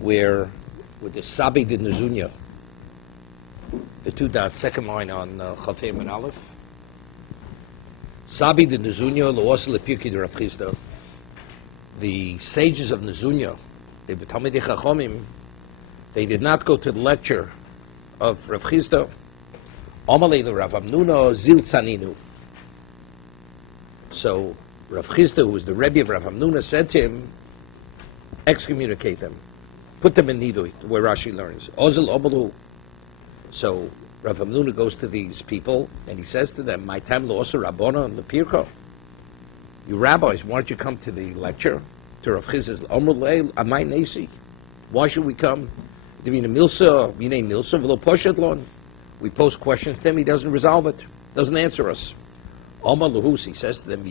where with the Sabi de Nezunya, the second line on Chafim and Aleph. Sabi de Nezunya, Loos Lepirki de Rav Chisda. The sages of Nezunya, the Talmidei Chachomim, they did not go to the lecture of Rav Chisda. Amalei Rav Amnuna Zil Tzaninu. So Rav Chisda, who was the Rebbe of Rav Amnuna, said to him, excommunicate them, put them in Nidui, where Rashi learns. Ozel Obalu. So Rav Amnuna goes to these people and he says to them, my time lo osa Rabbona and Lepirko. You rabbis, why don't you come to the lecture? To Rav Chisda's Amr Leil Amay Nesi. Why should we come? We post questions to him, he doesn't resolve it, doesn't answer us. He says to them,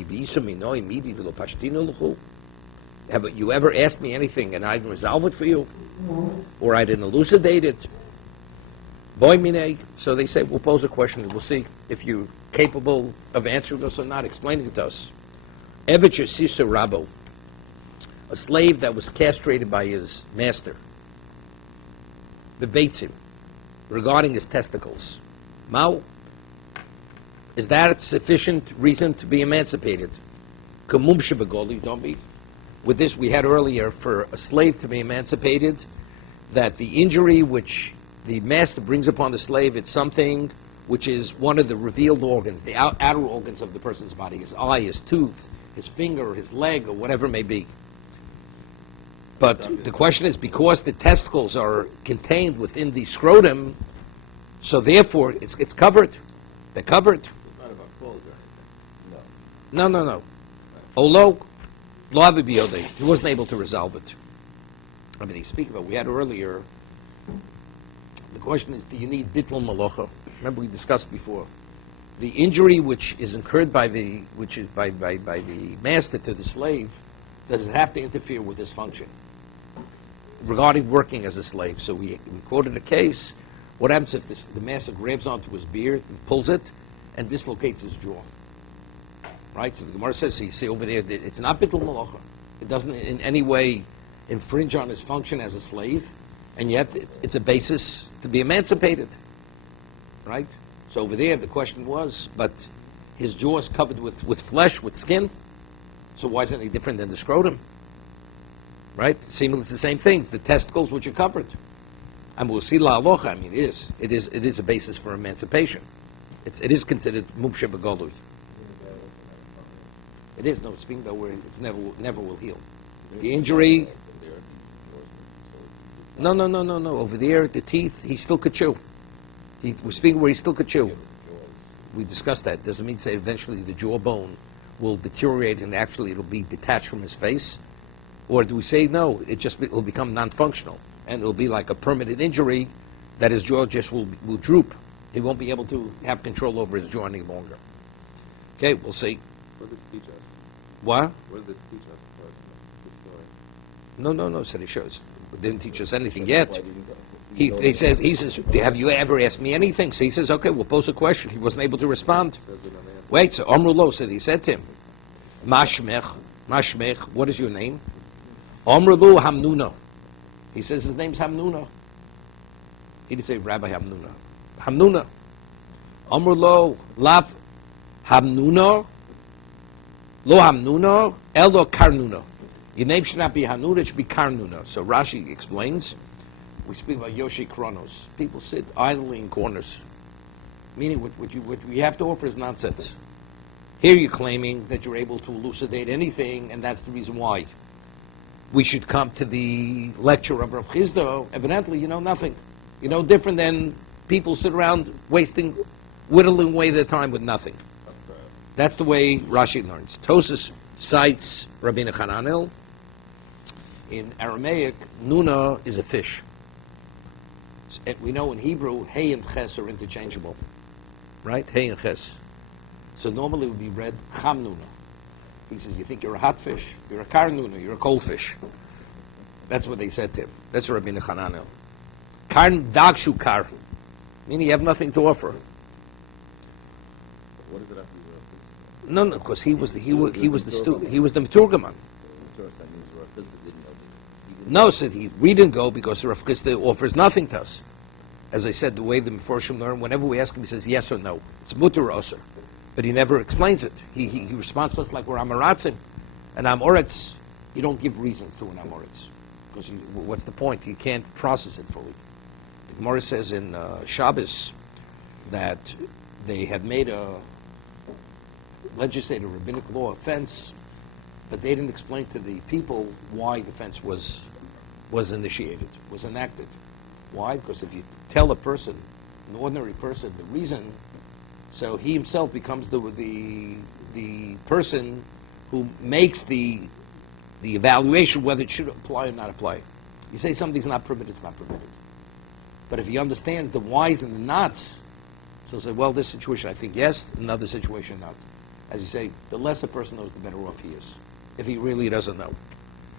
have you ever asked me anything and I didn't resolve it for you? Or I didn't elucidate it? So they say, we'll pose a question and we'll see if you're capable of answering us or not, explaining it to us. A slave that was castrated by his master, debates him regarding his testicles. Mao, is that sufficient reason to be emancipated? With this we had earlier, for a slave to be emancipated, that the injury which the master brings upon the slave, it's something which is one of the revealed organs, the outer organs of the person's body, his eye, his tooth, his finger, his leg, or whatever it may be. But the question is, because the testicles are contained within the scrotum, so therefore it's covered. They're covered. It's not about clothes or anything. No. Olo, lo avibiyode. He wasn't able to resolve it. I mean, he speak about. We had earlier. The question is, do you need bittul malacha? Remember we discussed before. The injury which is incurred by the master to the slave, does it have to interfere with his function regarding working as a slave? So we quoted a case. What happens if the master grabs onto his beard and pulls it and dislocates his jaw? Right? So the Gemara says, you see over there, it's not bittul malacha. It doesn't in any way infringe on his function as a slave, and yet it's a basis to be emancipated. Right? So over there the question was, but his jaw is covered with flesh, with skin, so why is it any different than the scrotum? Right? Seemingly it's the same thing. The testicles which are covered. And we'll see la alocha. I mean, it is a basis for emancipation. It is considered mumshe b'golui. It is, no, it's being about where it's never will heal. The injury. No. Over there, the teeth, he still could chew. We're speaking where he still could chew. We discussed that. Doesn't mean to say eventually the jawbone will deteriorate and actually it'll be detached from his face. Or do we say no? It will become non-functional and it'll be like a permanent injury that his jaw just will droop. He won't be able to have control over his jaw any longer. Okay, we'll see. What does this teach us? What? What does this teach us? This story? No, said he shows. It didn't teach us anything yet. He says, have you ever asked me anything? So he says, okay, we'll pose a question. He wasn't able to respond. Wait, so Amrulo he said to him, Mashmech, what is your name? Amrulo Hamnuna. He says his name's Hamnuna. He didn't say Rabbi Hamnuna. Hamnuna. Amrulo Lav Hamnuna. Lo Hamnuna, Elo Karnuna. Your name should not be Hamnuna, it should be Karnuna. So Rashi explains, we speak about Yoshi Kronos. People sit idly in corners. Meaning what we have to offer is nonsense. Here you're claiming that you're able to elucidate anything, and that's the reason why we should come to the lecture of Rav Chisda. Evidently, you know nothing. You're no different than people sit around whittling away their time with nothing. That's the way Rashi learns. Tosas cites Rabbeinu Hananel. In Aramaic, Nuna is a fish. We know in Hebrew, Hey and Ches are interchangeable. Right? Hey and Ches. So normally it would be read Cham Nuna. He says, you think you're a hot fish? You're a Kar Nuna, you're a cold fish. That's what they said to him. That's Rabbeinu Hananel. Karn Dagshu Kar. Meaning you have nothing to offer. What does it have to do with? No, because he was the Meturgaman. No, said he, we didn't go because Rav Chisda offers nothing to us. As I said, the way the Meforshim learn, whenever we ask him, he says yes or no. It's mutter or osir. But he never explains it. He responds to us like we're Amoratzim. And Amoretz, you don't give reasons to an Amoretz. Because what's the point? You can't process it fully. The Gemara says in Shabbos that they had made a legislative rabbinic law fence, but they didn't explain to the people why the fence was initiated, was enacted. Why? Because if you tell a person, an ordinary person, the reason, so he himself becomes the person who makes the evaluation whether it should apply or not apply. You say something's not permitted, it's not permitted. But if he understands the whys and the nots, so he'll say, well, this situation I think yes, another situation not. As you say, the less a person knows, the better off he is, if he really doesn't know.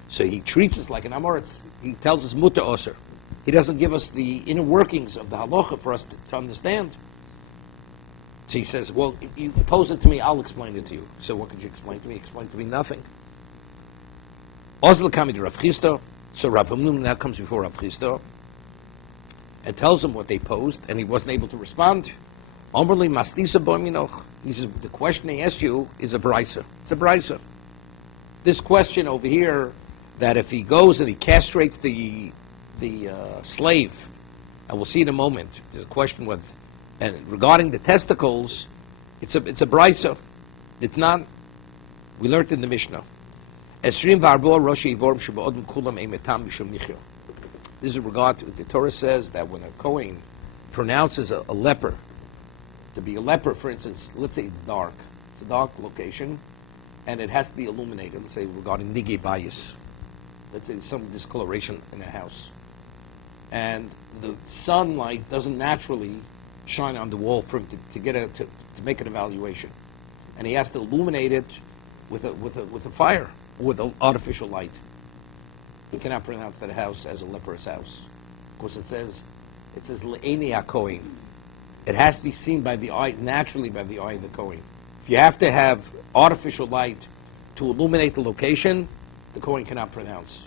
So he treats us like an Amoritz. He tells us mutter osir. He doesn't give us the inner workings of the halacha for us to understand. So he says, well, if you pose it to me, I'll explain it to you. So what could you explain to me? Explain to me nothing. Ozl kami to Rav Chisda. So Rav Hamnun now comes before Rav Chisda and tells him what they posed, and he wasn't able to respond. Omrli mastisa boiminoch. He says, the question they asked you is a brisa. It's a brisa. This question over here, that if he goes and he castrates the slave, and we'll see in a moment, there's a question with, and regarding the testicles, it's a brisa. It's not. We learned in the Mishnah. This is in regard to the Torah says that when a Kohen pronounces a leper, to be a leper, for instance, let's say it's dark. It's a dark location, and it has to be illuminated. Let's say regarding nigi bayis. Let's say there's some discoloration in a house, and the sunlight doesn't naturally shine on the wall for him to make an evaluation, and he has to illuminate it with a fire, with an artificial light. He cannot pronounce that house as a leper's house, because it says le'eni hakohen. It has to be seen by the eye, naturally by the eye of the Kohen. If you have to have artificial light to illuminate the location, the Kohen cannot pronounce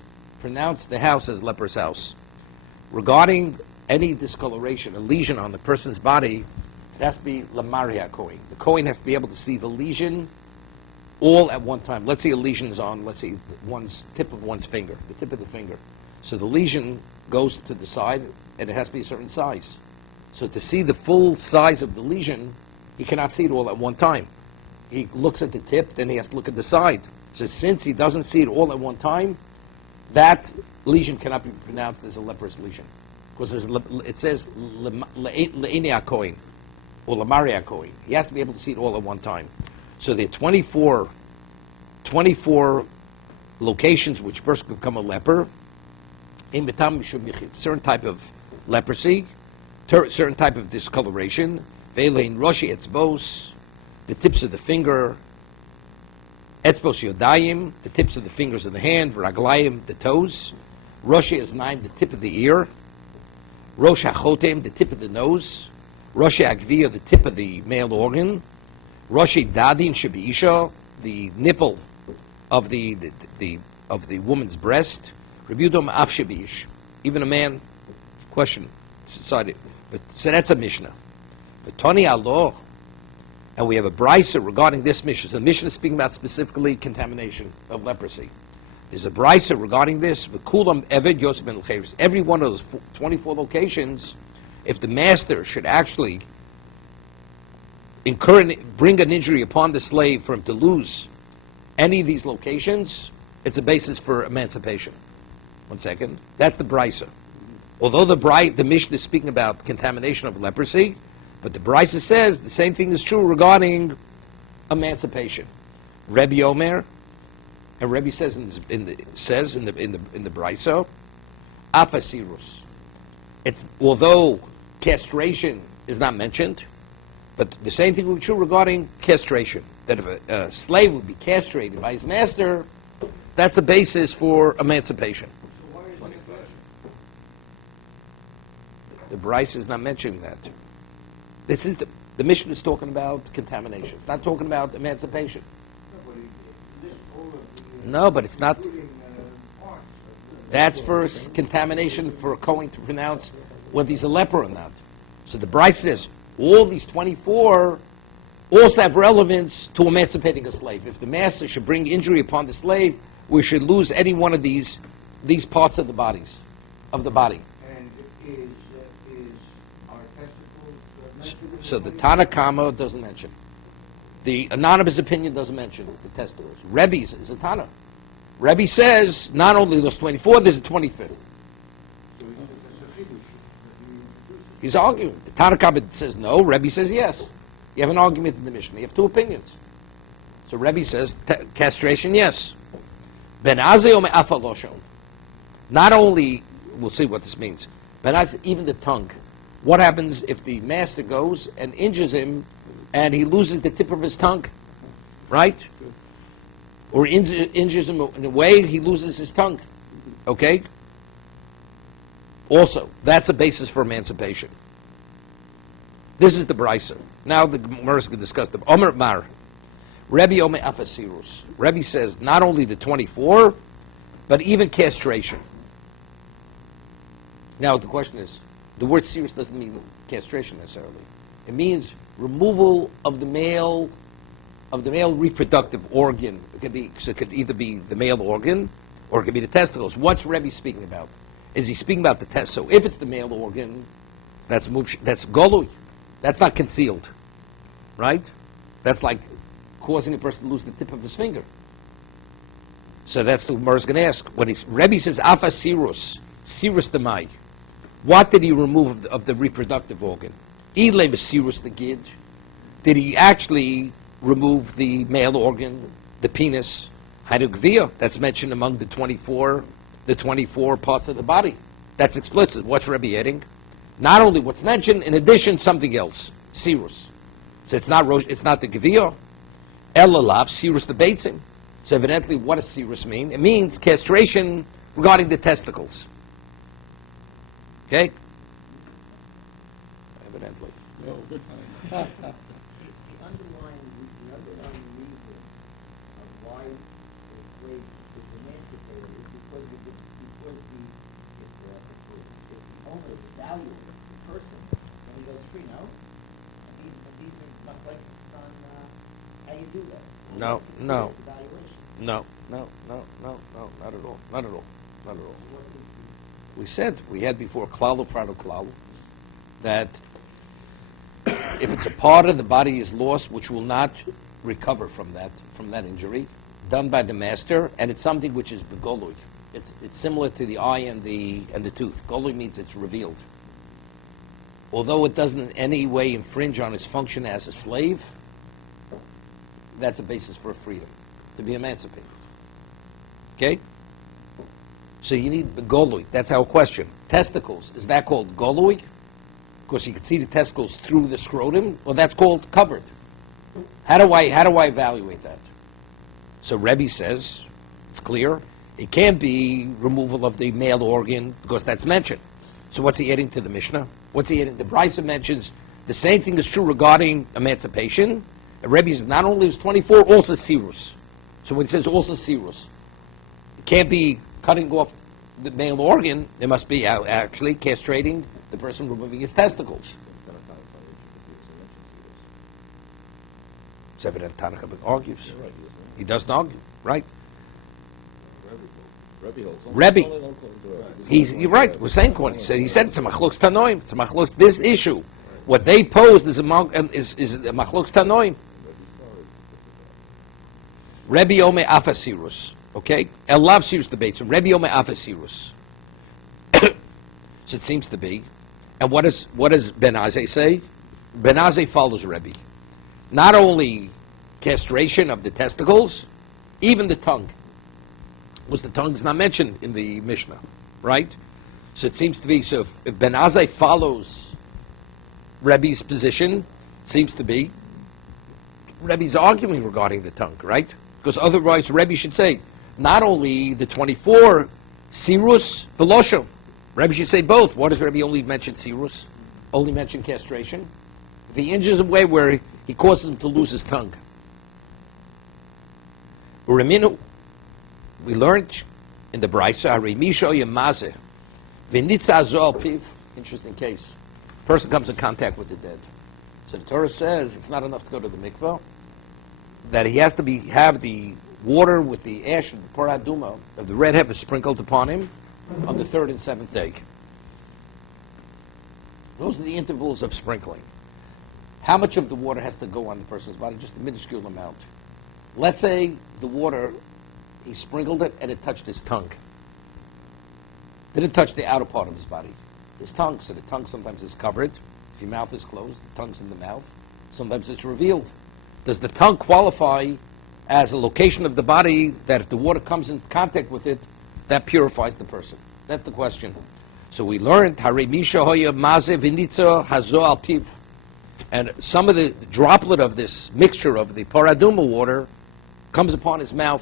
the house as leper's house. Regarding any discoloration, a lesion on the person's body, it has to be lamaria Kohen. The Kohen has to be able to see the lesion all at one time. Let's say a lesion is on, let's say, one's tip of one's finger, the tip of the finger. So the lesion goes to the side, and it has to be a certain size. So to see the full size of the lesion, he cannot see it all at one time. He looks at the tip, then he has to look at the side. So since he doesn't see it all at one time, that lesion cannot be pronounced as a leprous lesion. Because it says le'eni hakohen, or lamaria hakohen. He has to be able to see it all at one time. So there are 24 locations which first become a leper. In betam mishum yichid, certain type of leprosy, certain type of discoloration. Ve'lein roshi etzbos, the tips of the finger. Etzbos yodayim, the tips of the fingers of the hand. V'raglayim, the toes. Roshi is naim, the tip of the ear. Rosh hachotem, the tip of the nose. Roshi agvia, the tip of the male organ. Roshi dadin shebiisha, the nipple of the woman's breast. Rebudom af shebiish, even a man. Question decided, but so that's a Mishnah. But Tani Allah, and we have a brisa regarding this Mishnah. So the Mishnah is speaking about specifically contamination of leprosy. There's a brisa regarding this. V'kulam eved Yosef ben L'cheres. Every one of those 24 locations, if the master should actually bring an injury upon the slave for him to lose any of these locations, it's a basis for emancipation. One second. That's the brisa. Although the Mishnah is speaking about contamination of leprosy, but the brisa says the same thing is true regarding emancipation. Rebbe Omer, and Rebbe says in the brisa, afasirus. It's although castration is not mentioned, but the same thing would be true regarding castration. That if a slave would be castrated by his master, that's a basis for emancipation. So why is it a question? The brisa is not mentioning that. This is the Mishnah is talking about contamination. It's not talking about emancipation. No, but it lists all of the, No, but it's not. including parts That's for contamination for a Kohen to pronounce whether he's a leper or not. So the Bryce says all these 24 also have relevance to emancipating a slave. If the master should bring injury upon the slave, we should lose any one of these parts of the body. And is our testicles mentioned? So the Tanakama doesn't mention. The anonymous opinion doesn't mention the testicles. Rebbe is a Tana. Rebbe says not only those 24, there's a 25th. He's arguing. The Tanakama says no. Rebbe says yes. You have an argument in the Mishnah. You have two opinions. So Rebbe says castration, yes. Ben Azay or Me'afa Loshon. Not only, we'll see what this means, but even the tongue. What happens if the master goes and injures him and he loses the tip of his tongue? Right? Or injures him in a way he loses his tongue. Okay? Also, that's a basis for emancipation. This is the Brisa. Now the Gemara is going to discuss the Omer Mar. Rebbe Ome Afasirus. Rebbe says not only the 24, but even castration. Now the question is, the word sirus doesn't mean castration necessarily. It means removal of the male reproductive organ. It could either be the male organ or it could be the testicles. What's Rebbe speaking about? Is he speaking about the test? So if it's the male organ, that's golui. That's not concealed, right? That's like causing a person to lose the tip of his finger. So that's the Gemara is going to ask. When Rebbe says afa sirus demai, what did he remove of the reproductive organ? Ilay sirus the gid. Did he actually remove the male organ, the penis? Haidugvia, that's mentioned among the 24 parts of the body. That's explicit. What's Rebbe adding? Not only what's mentioned, in addition, something else. Sirus. So it's not the Gevia. Elalav, Sirus the Beitzim. So evidently, what does Sirus mean? It means castration regarding the testicles. Okay? Evidently. No, good time. The underlying reason of why the slave is emancipated is because the owner values the person when he goes free. No, and these are not like on how you do that. No, Evaluation. not at all. Not at all. What is We said, we had before, klal u'prado klal, that if it's a part of the body is lost, which will not recover from that injury, done by the master, and it's something which is begolui. It's similar to the eye and the tooth. Golui means it's revealed. Although it doesn't in any way infringe on his function as a slave, that's a basis for freedom, to be emancipated. Okay? So you need the golui. That's our question. Testicles, is that called golui? Because you can see the testicles through the scrotum, or that's called covered. How do I evaluate that? So Rebbe says, it's clear, it can't be removal of the male organ because that's mentioned. So what's he adding to the Mishnah? What's he adding? The Brisa mentions the same thing is true regarding emancipation. And Rebbe says not only is 24, also sirus. So when he says also sirus, it can't be cutting off the male organ. It must be actually castrating the person, removing his testicles. It's evident Tanakh argues. He doesn't argue, right? Rebbe. You're right. We're saying he said it's a machlokes tanoim. It's a machlokes. This issue, what they posed is a machlokes tanoim. Rebbe Ome Afasirus. Okay? Elav Sirus debate. So Rebbe Ome Afasirus. So it seems to be. And what does Ben Azai say? Ben Azai follows Rebbe. Not only castration of the testicles, even the tongue. Because the tongue is not mentioned in the Mishnah. Right? So it seems to be, so if Ben Azai follows Rebbe's position, it seems to be, Rebbe's arguing regarding the tongue, right? Because otherwise Rebbe should say, not only the 24, Sirus, Velosho. Rebbe should say both. What does Rebbe only mention Sirus? Only mention castration? If he injures him way where he causes him to lose his tongue. Uraminu, we learned, in the Brisa, Hari Misho Yemaze, V'nitza Zo Piv. Interesting case. Person comes in contact with the dead. So the Torah says it's not enough to go to the mikveh, that he has to have the water with the ash of the paraduma of the red heifer sprinkled upon him on the third and seventh day. Those are the intervals of sprinkling. How much of the water has to go on the person's body? Just a minuscule amount. Let's say the water, he sprinkled it and it touched his tongue. Didn't touch the outer part of his body. His tongue, so the tongue sometimes is covered. If your mouth is closed, the tongue's in the mouth. Sometimes it's revealed. Does the tongue qualify as a location of the body that if the water comes in contact with it, that purifies the person? That's the question. So we learned, Hare Misha Hoya Maze Vinitza Hazo Al Piv. And some of the droplet of this mixture of the paraduma water comes upon his mouth.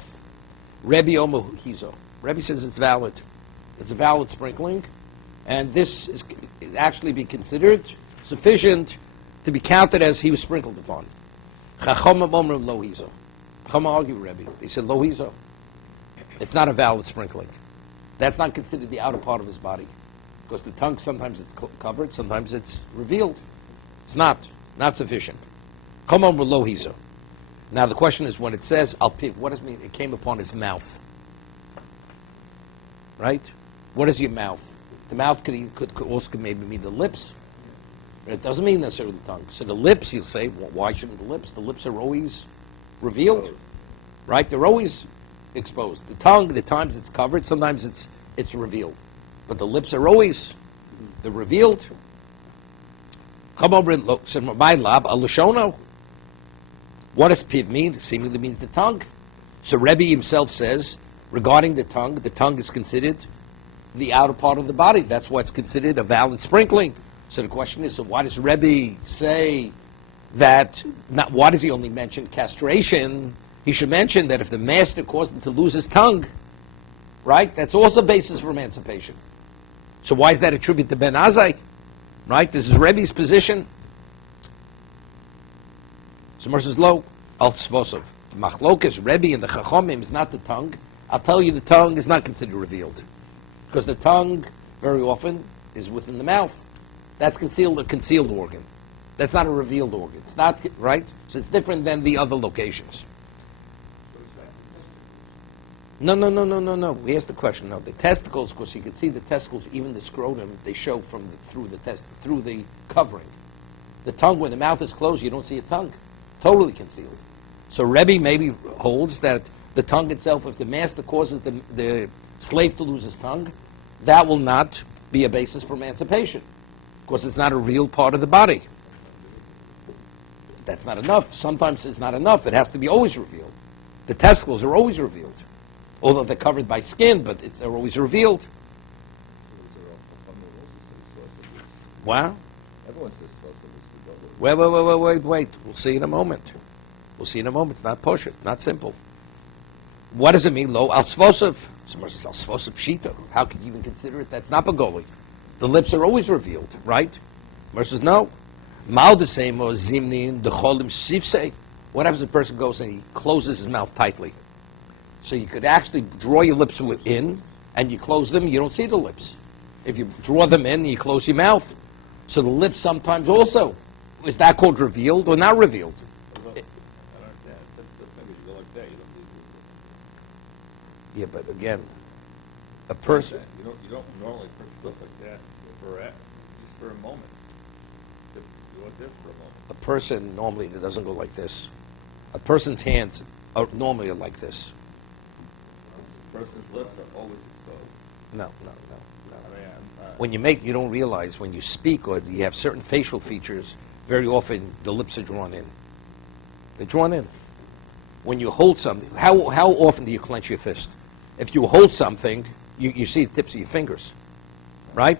Rebbe Omer Hizo. Rebbe says it's valid. It's a valid sprinkling. And this is actually be considered sufficient to be counted as he was sprinkled upon. Chachomim Omer Lo Hizo. Chachomim argue Rebbe. They said Lo Hizo. It's not a valid sprinkling. That's not considered the outer part of his body. Because the tongue, sometimes it's covered, sometimes it's revealed. It's not sufficient. Chomam Lo Hizo. Now the question is, when it says Al Piv, what does it mean? It came upon his mouth. Right? What is your mouth? The mouth could also maybe mean the lips. But it doesn't mean necessarily the tongue. So the lips, you'll say, well, why shouldn't the lips? The lips are always revealed. Right? They're always exposed. The tongue, the times it's covered, sometimes it's revealed. But the lips are always, they're revealed. What does piv mean? It seemingly means the tongue. So Rebbe himself says, regarding the tongue is considered the outer part of the body. That's what's considered a valid sprinkling. So the question is, so why does Rebbe say that, why does he only mention castration? He should mention that if the master caused him to lose his tongue, right, that's also a basis for emancipation. So why is that attributed to Ben Azai? Right? This is Rebbe's position. So Mer says, Lo, Al Tzvosov. The Machlokas, Rebbe and the Chachomim is not the tongue. I'll tell you the tongue is not considered revealed. Because the tongue, very often, is within the mouth. That's a concealed organ. That's not a revealed organ. It's not, right? So it's different than the other locations. No. We asked the question. No, the testicles, because you can see the testicles, even the scrotum, they show through the covering. The tongue, when the mouth is closed, you don't see a tongue. Totally concealed. So Rebbe maybe holds that the tongue itself, if the master causes the slave to lose his tongue, that will not be a basis for emancipation, because it's not a real part of the body. That's not enough. Sometimes it's not enough. It has to be always revealed. The testicles are always revealed. Although they're covered by skin, but they're always revealed. Wow. Everyone says Wait. We'll see in a moment. It's not poshut, not simple. What does it mean? Lo al svosov. Somebody says al svosov pshita. How could you even consider it? That's not bagoli. The lips are always revealed, right? Mer says no. Mal the same or zimnin the cholim sifsei. What happens if a person goes and he closes his mouth tightly? So you could actually draw your lips in, and you close them, you don't see the lips. If you draw them in, you close your mouth. So the lips sometimes also. Is that called revealed or not revealed? I don't understand. That's the fingers. You go like that. You don't see. Yeah, but again, a person... You don't normally put stuff like that just for a moment. You go like this for a moment. A person normally doesn't go like this. A person's hands are normally like this. The person's lips are always exposed. No. I mean, You don't realize when you speak or you have certain facial features, very often the lips are drawn in. They're drawn in. When you hold something, how often do you clench your fist? If you hold something, you see the tips of your fingers, right?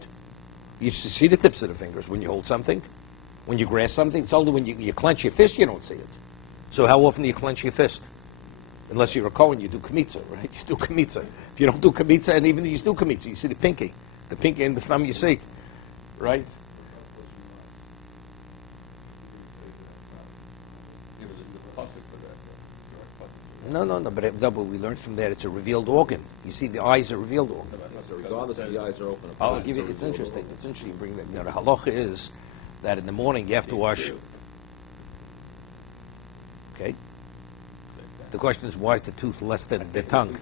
You see the tips of the fingers when you hold something. When you grasp something, it's only when you clench your fist you don't see it. So how often do you clench your fist? Unless you're a Kohen, you do kamitza, right? You do kamitza. If you don't do kamitza, and even if you do kamitza, you see the pinky and the thumb you see, right? But we learned from that it's a revealed organ. You see, the eye is a revealed organ. So regardless if the eyes are open. I'll give you. It's interesting. It's interesting you bring that. You know, the halacha is that in the morning you have to wash. Okay. The question is, why is the tooth less than the tongue?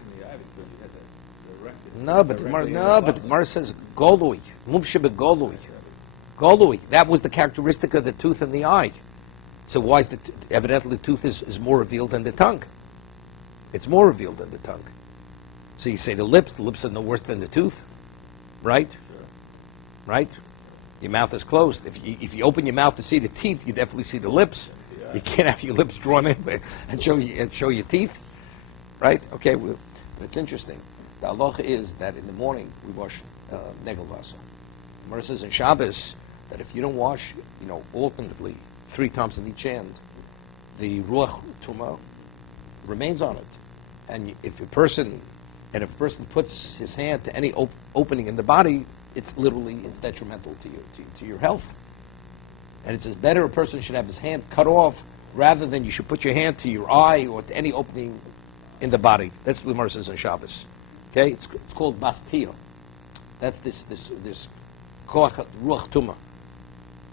No, but the Gemara says golui, mubshebe golui, golui. That was the characteristic of the tooth and the eye. So why is evidently the tooth is more revealed than the tongue? It's more revealed than the tongue. So you say the lips are no worse than the tooth, right? Sure. Right? Your mouth is closed. If you open your mouth to see the teeth, you definitely see the lips. Yeah. You can't have your lips drawn in and show your teeth, right? Okay, well, it's interesting. The halacha is that in the morning we wash negel vasa. Gemara says in Shabbos that if you don't wash, alternately 3 times in each hand, the ruach tuma remains on it. And if a person puts his hand to any opening in the body, it's detrimental to your health. And it says better a person should have his hand cut off rather than you should put your hand to your eye or to any opening in the body. That's what the Gemara says in Shabbos. Okay, it's called bastio. That's this koach ruach tuma,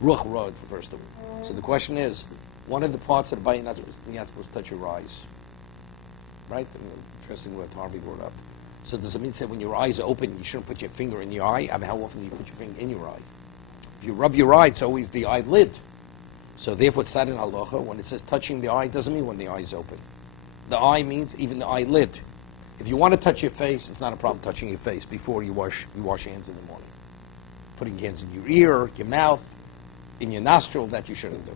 ruach rod first of all. So the question is, one of the parts of the body you're not supposed to touch your eyes, right? Interesting what Harvey brought up. So does it mean that when your eyes are open, you shouldn't put your finger in your eye? I mean, how often do you put your finger in your eye? If you rub your eye, it's always the eyelid. So therefore, it's not in halacha. When it says touching the eye, it doesn't mean when the eye is open. The eye means even the eyelid. If you want to touch your face, it's not a problem touching your face before you wash your hands in the morning. Putting your hands in your ear, your mouth, in your nostril, that you shouldn't do.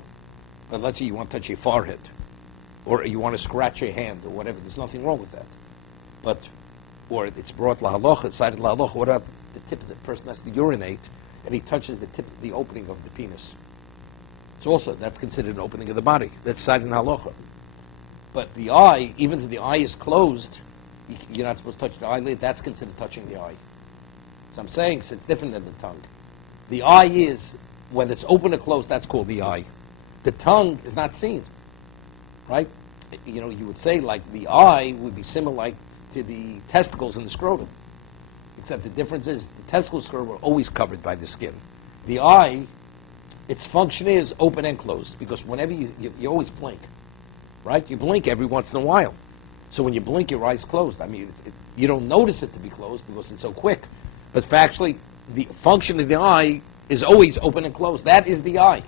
But let's say you want to touch your forehead, or you want to scratch your hand, or whatever. There's nothing wrong with that. Or it's brought la halacha, cited la halacha. What about the tip of the person has to urinate, and he touches the opening of the penis? That's considered an opening of the body. That's cited in halacha. But the eye, even if the eye is closed, you're not supposed to touch the eyelid. That's considered touching the eye. So I'm saying it's different than the tongue. The eye is, whether it's open or closed, that's called the eye. The tongue is not seen, right? You would say like the eye would be similar to the testicles and the scrotum. Except the difference is the testicles and scrotum are always covered by the skin. The eye, its function is open and closed, because whenever you always blink, right? You blink every once in a while. So when you blink, your eye's closed. I mean, you don't notice it to be closed because it's so quick. But factually, the function of the eye is always open and closed. That is the eye.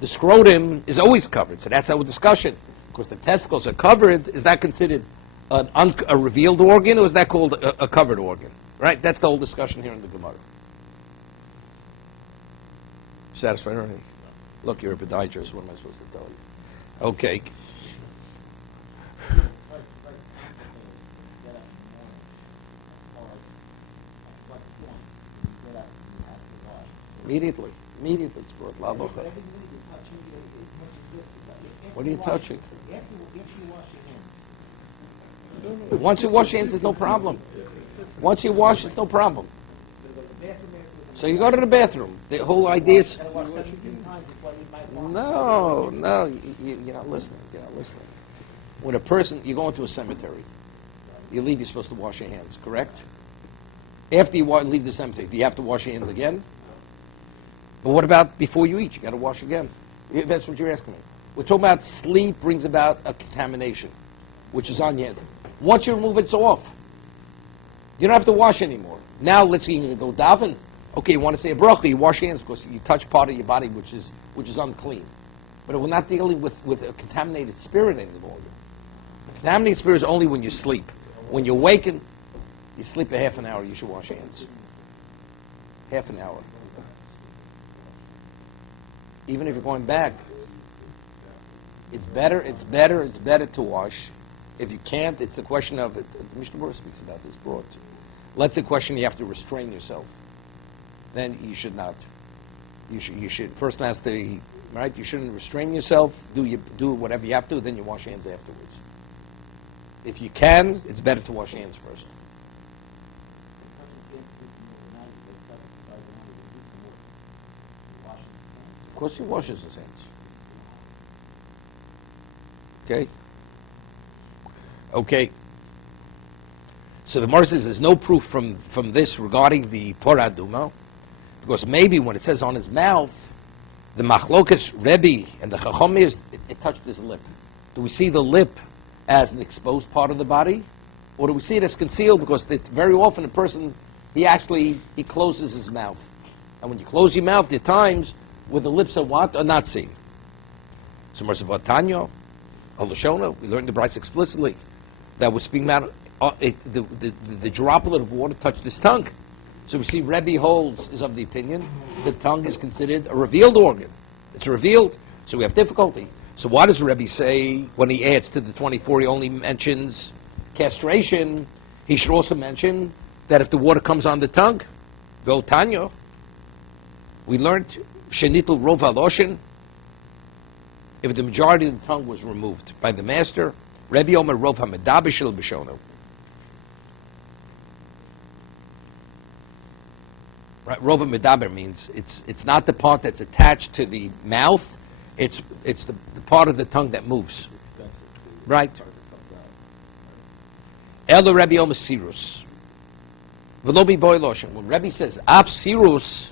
The scrotum is always covered. So that's our discussion. Because the testicles are covered, is that considered a revealed organ, or is that called a covered organ? Right? That's the whole discussion here in the Gemara. Satisfied already? Look, you're a podiatrist. What am I supposed to tell you? Okay. Immediately it's brought la halacha. What are you touching? Once you wash your hands, it's no problem. Once you wash, it's no problem. So you go to the bathroom. The whole idea is... No, you're not listening. You're not listening. When a person, you go into a cemetery, you leave, you're supposed to wash your hands, correct? After you leave the cemetery, do you have to wash your hands again? But what about before you eat? You got to wash again. That's what you're asking me. We're talking about sleep brings about a contamination, which is on your hands. Once you remove it, it's off. You don't have to wash anymore. Now, let's say you're going to go daven. Okay, you want to say a bracha, you wash your hands because you touch part of your body which is unclean. But we're not dealing with a contaminated spirit anymore. A contaminated spirit is only when you sleep. When you awaken, you sleep a half an hour, you should wash your hands. Half an hour. Even if you're going back, it's better to wash. If you can't, it's a question of it. Mishnah Berurah speaks about this broad. Let's say a question you have to restrain yourself. Then you should not. You should person has to, right? You shouldn't restrain yourself. Do whatever you have to. Then you wash your hands afterwards. If you can, it's better to wash your hands first. Of course, he washes his hands. Okay. Okay. So the Gemara says there's no proof from this regarding the Pora Aduma, because maybe when it says on his mouth, the Machlokas Rebbe and the Chacham is, it touched his lip. Do we see the lip as an exposed part of the body? Or do we see it as concealed? Because very often a person, he closes his mouth. And when you close your mouth, there are times where the lips are what? Are not seen. So Mersavat Tanya, Al-Lashona, we learned the Bryce explicitly, that we're speaking about the droplet of water touched his tongue. So we see Rebbe holds is of the opinion the tongue is considered a revealed organ. It's revealed, so we have difficulty. So what does Rebbe say when he adds to the 24? He only mentions castration. He should also mention that if the water comes on the tongue, Vel Tanya, we learned Shenitul Rov Haloshin, if the majority of the tongue was removed by the master, Rebbe Omer Rov HaMedaber Shel B'shono. Right, Rov HaMedaber means it's not the part that's attached to the mouth, it's the part of the tongue that moves. Right. Elo Rebbe Omer Sirus. V'lo Boy Loshen. When Rebbe says Ab Sirus,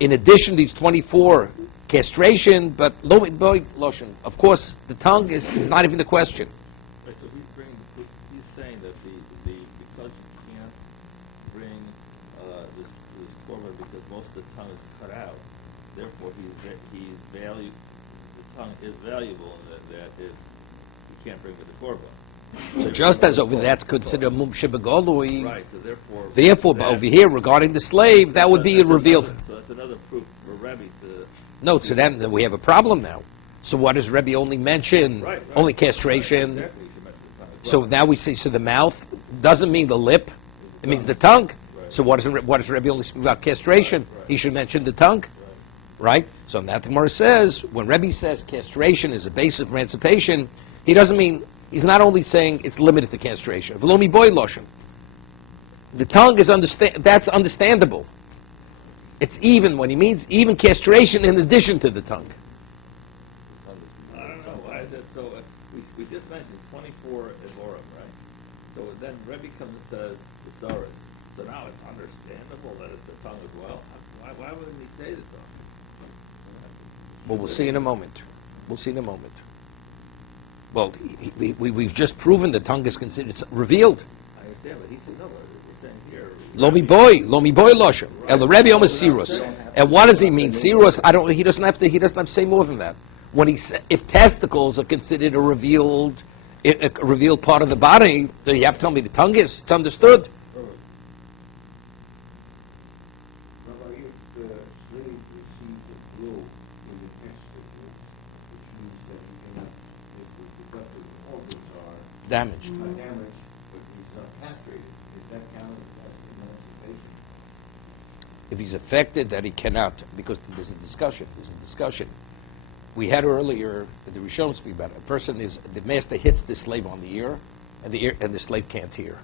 in addition to these 24 castration, but Lo Boy Loshen. Of course, the tongue is not even the question. Right, so he's saying that because you can't bring this korban because most of the tongue is cut out, therefore the tongue is valuable in that you can't bring with the korban. So just as over that's considered mum shebegolui. Right. So therefore, over here regarding the slave, that would be revealed. So that's another proof for Rebbe to. No, to them then we have a problem now. So what does Rebbe only mention? Right. Only castration. Right, exactly. You should mention the tongue as So well. now we see. So the mouth doesn't mean the lip; it means the tongue. Right. So what does Rebbe only speak about castration? Right. He should mention the tongue, right? So now the Gemara says when Rebbe says castration is a basis of emancipation, he doesn't mean. He's not only saying it's limited to castration. V'lomi boy loshen. The tongue is that's understandable. It's even when he means even castration in addition to the tongue. I don't know why is that so. We just mentioned 24 Evorim, right? So then Rebbe comes and says the Saras. So now it's understandable that it's the tongue as well. Why wouldn't he say the tongue? Well, we'll see in a moment. We'll see in a moment. Well, we've just proven the tongue is considered revealed. I understand, but he said no. We're saying here. Lomi boy loshem. And the Rebbe Omer Sirus. And what does he mean? Sirus. He doesn't have to say more than that. When if testicles are considered a revealed part of the body, then you have to tell me the tongue is. It's understood. Rabbi, if the slave receives a blow in the testicle, which means that he cannot, if the reproductive organs are Damaged. damaged, but he's not castrated, is that counted as emancipation? If he's affected, that he cannot, because there's a discussion. We had earlier the Rishon speak about it. A person the master hits the slave on the ear, and the slave can't hear.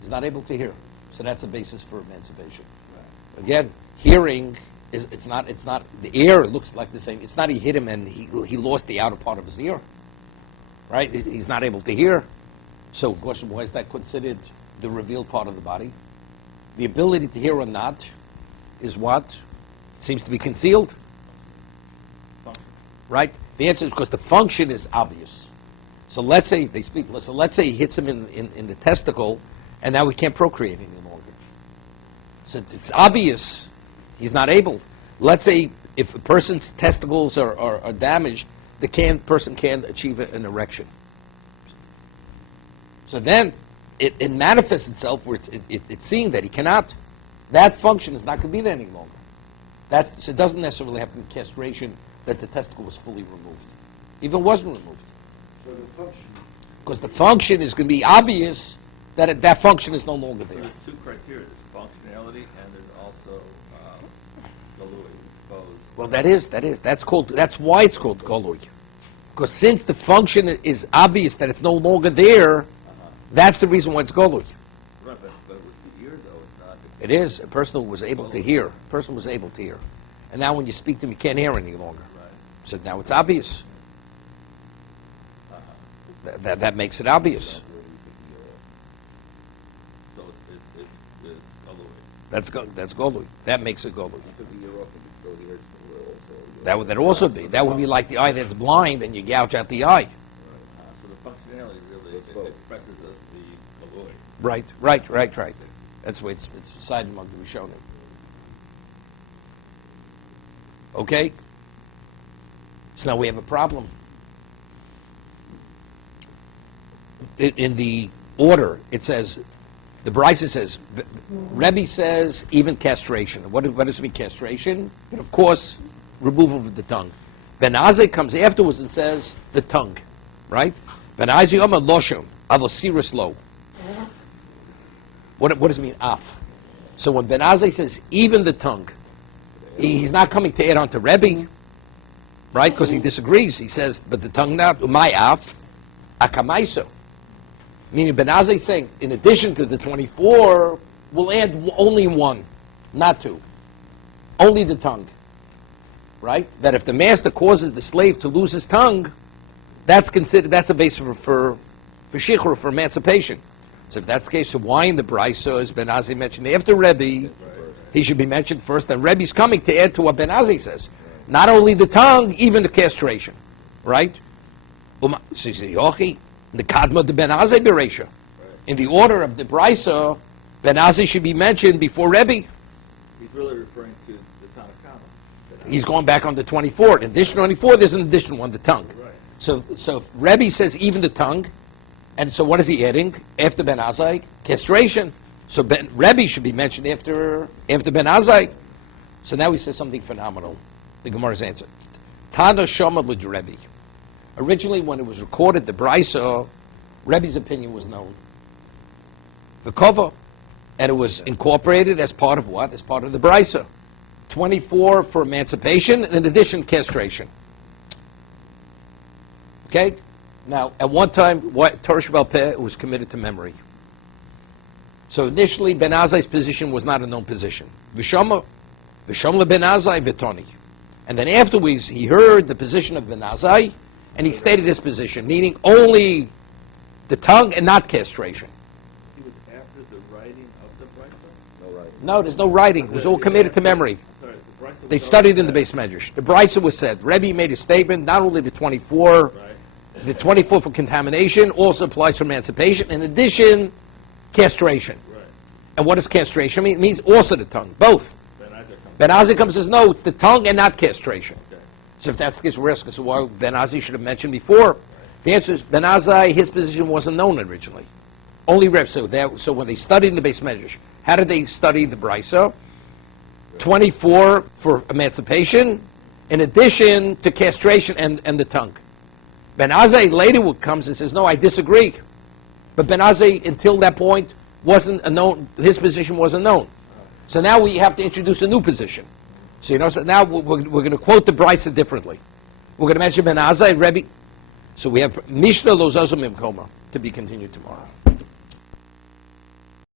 He's not able to hear, so that's a basis for emancipation. Right. Again, hearing it's not the ear looks like the same. It's not he hit him and he lost the outer part of his ear. Right? He's not able to hear. So, of course, why is that considered the revealed part of the body? The ability to hear or not is what seems to be concealed. Right? The answer is because the function is obvious. So let's say let's say he hits him in the testicle, and now he can't procreate any longer. So it's obvious he's not able. Let's say if a person's testicles are damaged, the person can't achieve an erection. So then it manifests itself where it's seeing that he cannot. That function is not going to be there any longer. So it doesn't necessarily have to be castration that the testicle was fully removed. Even wasn't removed. So the function. Because the function is going to be obvious that function is no longer So there. there's two criteria: there's functionality and there's also galui, exposed. Well, that's why it's called golui. Because since the function is obvious that it's no longer there, that's the reason why it's golui. Right, but with the ear though, it's not. It is a person who was able to hear. A person was able to hear. And now when you speak to him, you can't hear any longer. Right. So now it's obvious. That makes it obvious. So it's Galui. That's Golui. That makes it Golui. He took a year off and he still hears also. That would be like the eye that's blind and you gouge out the eye. So the functionality really expresses as the Galui. Right. That's the way it's decided among the Rishonim. Okay? So now we have a problem. In the order, it says, the Brisa says, Rebbe says even castration. What does it mean, castration? And of course, removal of the tongue. Ben Azai comes afterwards and says the tongue, right? Ben Azai Yom Loshon, Avosiris Lo. What does it mean, af? So when Ben Azai says even the tongue, he's not coming to add on to Rebbe, right? Because he disagrees. He says, but the tongue not, umay af, akamaiso. Meaning Ben Azai is saying, in addition to the 24, we'll add only one, not two. Only the tongue. Right? That if the master causes the slave to lose his tongue, that's a basis for shichur, for emancipation. So if that's the case, so why in the Brisa is Ben Azai mentioned after Rebbe? He should be mentioned first, and Rebbe's coming to add to what Ben Azai says. Not only the tongue, even the castration. Right? So you say, Yochi, the Kadma de Ben Azai Bereisha. In the order of the Brisa, Ben Azai should be mentioned before Rebbe. He's really referring to the Tanakh. He's going back on the 24. In addition to 24, there's an additional one, the tongue. Right. So if Rebbe says even the tongue, and so what is he adding after Ben Azai? Castration. So Rebbe should be mentioned after Ben Azai. So now he says something phenomenal. The Gemara's answer. Tana Shoma Lid Rebbe. Originally, when it was recorded, the Brisa, Rebbe's opinion was known. The Kova, and it was incorporated as part of what? As part of the Brisa. 24 for emancipation, and in addition, castration. Okay? Now, at one time, Torah Shebal Peh was committed to memory. So initially, Ben Azai's position was not a known position. V'shoma Ben Azai v'toni. And then afterwards, he heard the position of Ben Azai, and he stated his position, meaning only the tongue and not castration. He was after the writing of the Brisa? No writing. No, there's no writing. It was all committed to memory. Sorry, the Brisa They was studied in the already base measures. The Brisa was said. Rebbe made a statement, not only the 24, said, right? the 24 for contamination also applies for emancipation. In addition, castration. Right. And what does castration mean? It means also the tongue, both. Ben Ben Azai Azai comes comes and says, no, it's the tongue and not castration. Okay. So if that's the case, we're asking, so why Ben Azai should have mentioned before? The answer is, Ben Azai, his position wasn't known originally. Only Reb. So when they studied in the base measures, how did they study the Brisa? 24 for emancipation, in addition to castration and the tongue. Ben Azai later comes and says, no, I disagree. But Ben Azai, until that point, wasn't known, his position wasn't known. So now we have to introduce a new position. So so now we're going to quote the Brisa differently. We're going to mention Ben Azai, Rebbe. So we have Mishnah Lo Zazum Im Koma to be continued tomorrow.